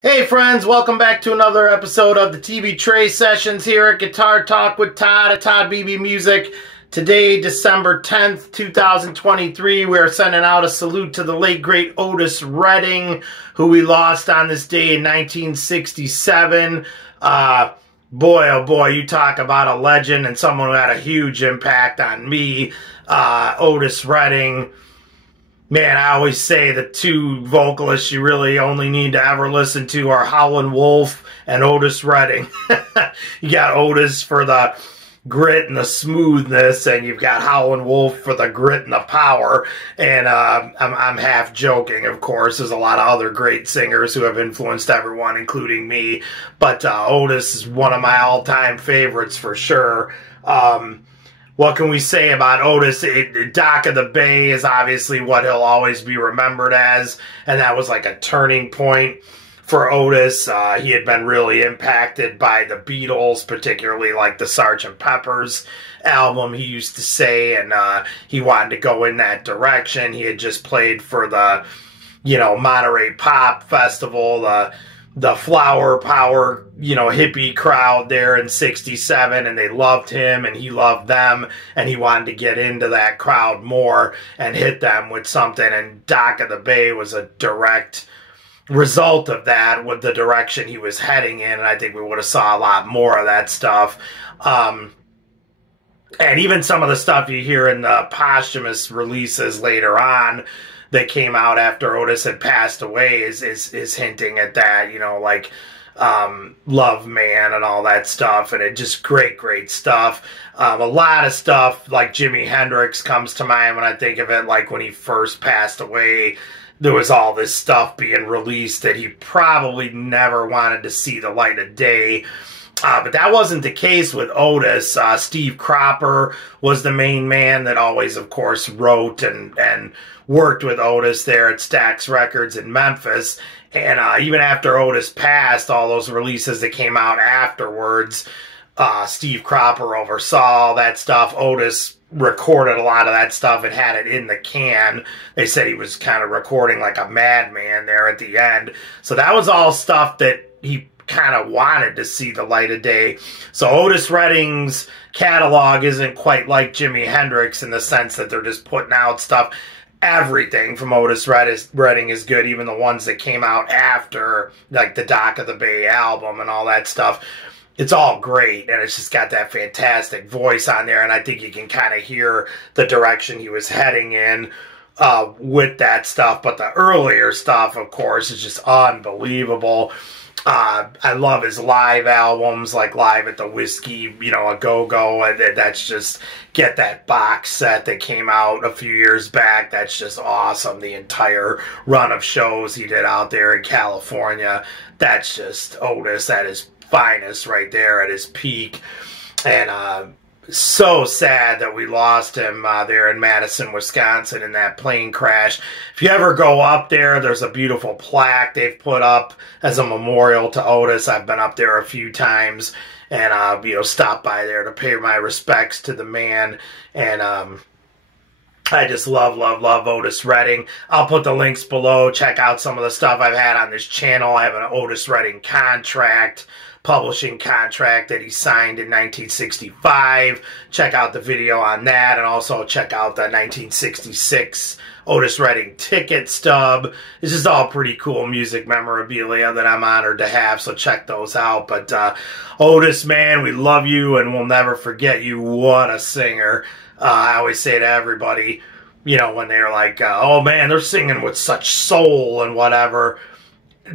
Hey friends, welcome back to another episode of the TV Tray Sessions here at Guitar Talk with Todd at Todd Beebe Music. Today, December 10th, 2023, we are sending out a salute to the late great Otis Redding, who we lost on this day in 1967. Boy, oh boy, you talk about a legend and someone who had a huge impact on me. Otis Redding. Man, I always say the two vocalists you really only need to ever listen to are Howlin' Wolf and Otis Redding. You got Otis for the grit and the smoothness, and you've got Howlin' Wolf for the grit and the power. And I'm half joking, of course. There's a lot of other great singers who have influenced everyone, including me. But Otis is one of my all-time favorites for sure. What can we say about Otis? Dock of the Bay is obviously what he'll always be remembered as, and that was like a turning point for Otis. He had been really impacted by the Beatles, particularly like the Sgt. Pepper's album, he used to say, and he wanted to go in that direction. He had just played for the, Monterey Pop Festival, the flower power, hippie crowd there in 67, and they loved him and he loved them, and he wanted to get into that crowd more and hit them with something, and Dock of the Bay was a direct result of that with the direction he was heading in, and I think we would have saw a lot more of that stuff. And even some of the stuff you hear in the posthumous releases later on that came out after Otis had passed away is hinting at that, like Love Man and all that stuff, and it just great stuff. A lot of stuff like Jimi Hendrix comes to mind when I think of it, like when he first passed away. There was all this stuff being released that he probably never wanted to see the light of day. But that wasn't the case with Otis. Stevecropper was the main man that always, of course, wrote and worked with Otis there at Staxrecords in Memphis. And even after Otis passed, all those releases that came out afterwards, Stevecropper oversaw all that stuff. Otis recorded a lot of that stuff and had it in the can. They said he was kind of recording like a madman there at the end. So that was all stuff that he kind of wanted to see the light of day. So Otis Redding's catalog isn't quite like Jimi Hendrix in the sense that they're just putting out stuff. Everything from Otis Redding is good, even the ones that came out after, like the Dock of the Bay album and all that stuff. It's all great, and it's just got that fantastic voice on there, and I think you can kind of hear the direction he was heading in with that stuff. But the earlier stuff, of course, is just unbelievable. I love his live albums, like Live at the Whiskey, a Go-Go. That's just, get that box set that came out a few years back. That's just awesome. The entire run of shows he did out there in California. That's just Otis at his finest right there, at his peak. And so sad that we lost him there in Madison, Wisconsin in that plane crash. If you ever go up there, there's a beautiful plaque they've put up as a memorial to Otis. I've been up there a few times and, stopped by there to pay my respects to the man. And I just love Otis Redding. I'll put the links below. Check out some of the stuff I've had on this channel. I have an Otis Redding publishing contract that he signed in 1965. Check out the video on that, and also check out the 1966 Otis Redding ticket stub. This is all pretty cool music memorabilia that I'm honored to have, so check those out. But Otis, man, we love you, and we'll never forget you. What a singer. I always say to everybody, when they're like, oh man, they're singing with such soul and whatever,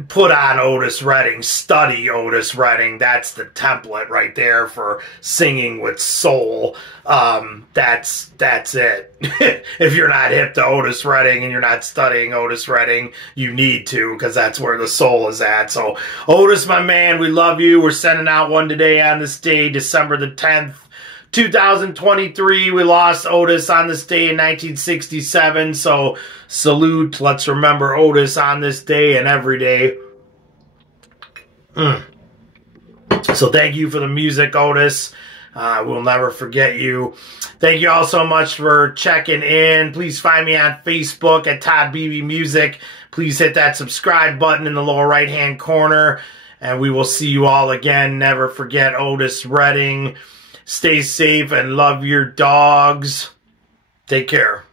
put on Otis Redding, study Otis Redding. That's the template right there for singing with soul. That's it. If you're not hip to Otis Redding and you're not studying Otis Redding, you need to, because that's where the soul is at. So Otis, my man, we love you. We're sending out one today on this day, December the 10th. 2023, we lost Otis on this day in 1967, so salute. Let's remember Otis on this day and every day. So thank you for the music, Otis. We'll never forget you. Thank you all so much for checking in. Please find me on Facebook at Todd Beebe Music. Please hit that subscribe button in the lower right-hand corner. And we will see you all again. Never forget Otis Redding. Stay safe and love your dogs. Take care.